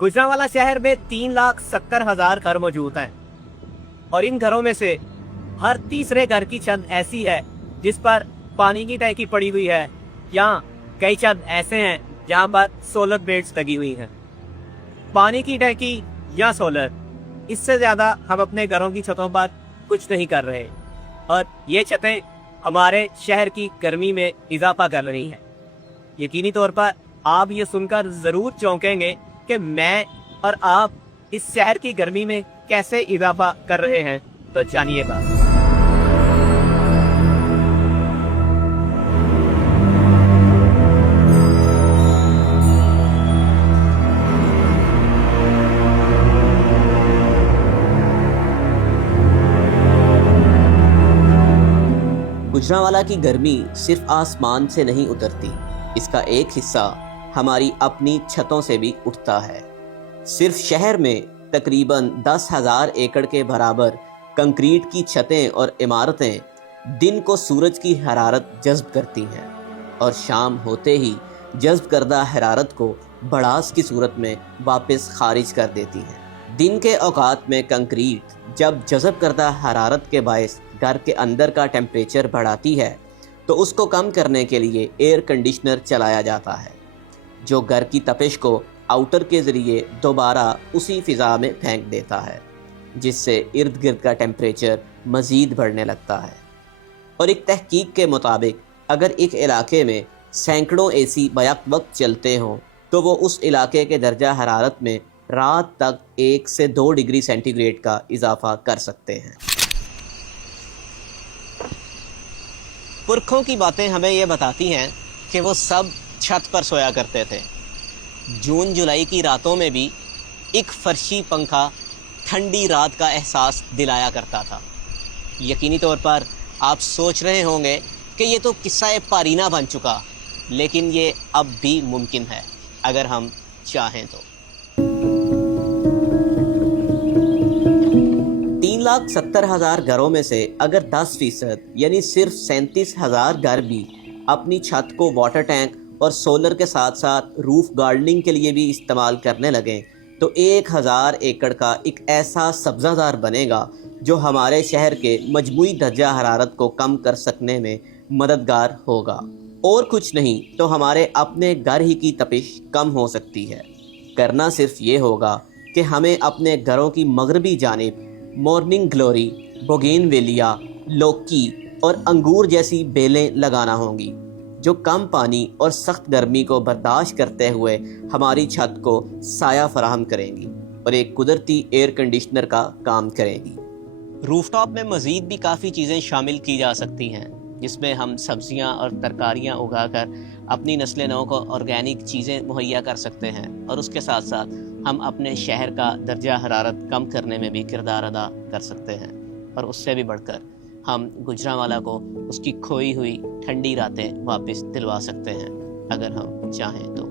गुजरांवाला शहर में 3,70,000 घर मौजूद हैं और इन घरों में से हर तीसरे घर की छत ऐसी है जिस पर पानी की टैंकी पड़ी हुई है या कई छत ऐसे हैं जहां पर सोलर प्लेट्स लगी हुई हैं। पानी की टैंकी या सोलर, इससे ज़्यादा हम अपने घरों की छतों पर कुछ नहीं कर रहे और ये छतें हमारे शहर की गर्मी में इजाफा कर रही हैं। यकीनी तौर पर आप ये सुनकर ज़रूर चौंकेंगे कि मैं और आप इस शहर की गर्मी में कैसे इजाफा कर रहे हैं, तो जानिएगा। गुजरांवाला की गर्मी सिर्फ आसमान से नहीं उतरती, इसका एक हिस्सा हमारी अपनी छतों से भी उठता है। सिर्फ शहर में तकरीबन 10,000 एकड़ के बराबर कंक्रीट की छतें और इमारतें दिन को सूरज की हरारत जज्ब करती हैं और शाम होते ही जज्ब करदा हरारत को भड़ास की सूरत में वापस खारिज कर देती हैं। दिन के औकात में कंक्रीट जब जज़ब करदा हरारत के बायस घर के अंदर का टेम्परेचर बढ़ाती है तो उसको कम करने के लिए एयर कंडीशनर चलाया जाता है, जो घर की तपिश को आउटर के ज़रिए दोबारा उसी फ़िज़ा में फेंक देता है, जिससे इर्द गिर्द का टेम्परेचर मज़ीद बढ़ने लगता है। और एक तहकीक के मुताबिक अगर एक इलाके में सैकड़ों एसी बैक वक्त चलते हों तो वो उस इलाके के दर्जा हरारत में रात तक 1 से 2 डिग्री सेंटीग्रेड का इजाफा कर सकते हैं। पुरखों की बातें हमें ये बताती हैं कि वो सब छत पर सोया करते थे। जून जुलाई की रातों में भी एक फर्शी पंखा ठंडी रात का एहसास दिलाया करता था। यकीनी तौर पर आप सोच रहे होंगे कि ये तो किस्सा पारीना बन चुका, लेकिन ये अब भी मुमकिन है अगर हम चाहें तो। 3,70,000 घरों में से अगर 10% यानी सिर्फ 37,000 घर भी अपनी छत को वाटर टैंक और सोलर के साथ साथ रूफ गार्डनिंग के लिए भी इस्तेमाल करने लगें तो 1,000 एकड़ का एक ऐसा सब्ज़ाजार बनेगा जो हमारे शहर के मजमूई दर्जा हरारत को कम कर सकने में मददगार होगा। और कुछ नहीं तो हमारे अपने घर ही की तपिश कम हो सकती है। करना सिर्फ ये होगा कि हमें अपने घरों की मगरबी जानिब मॉर्निंग ग्लोरी, बोगेनवेलिया, लौकी और अंगूर जैसी बेलें लगाना होंगी, जो कम पानी और सख्त गर्मी को बर्दाश्त करते हुए हमारी छत को साया फराहम करेंगी और एक कुदरती एयर कंडीशनर का काम करेंगी। रूफटॉप में मज़ीद भी काफ़ी चीज़ें शामिल की जा सकती हैं, जिसमें हम सब्जियां और तरकारियां उगाकर अपनी नस्ल नौ को ऑर्गेनिक चीज़ें मुहैया कर सकते हैं और उसके साथ साथ हम अपने शहर का दर्जा हरारत कम करने में भी किरदार अदा कर सकते हैं। और उससे भी बढ़कर हम गुजरांवाला को उसकी खोई हुई ठंडी रातें वापस दिलवा सकते हैं अगर हम चाहें तो।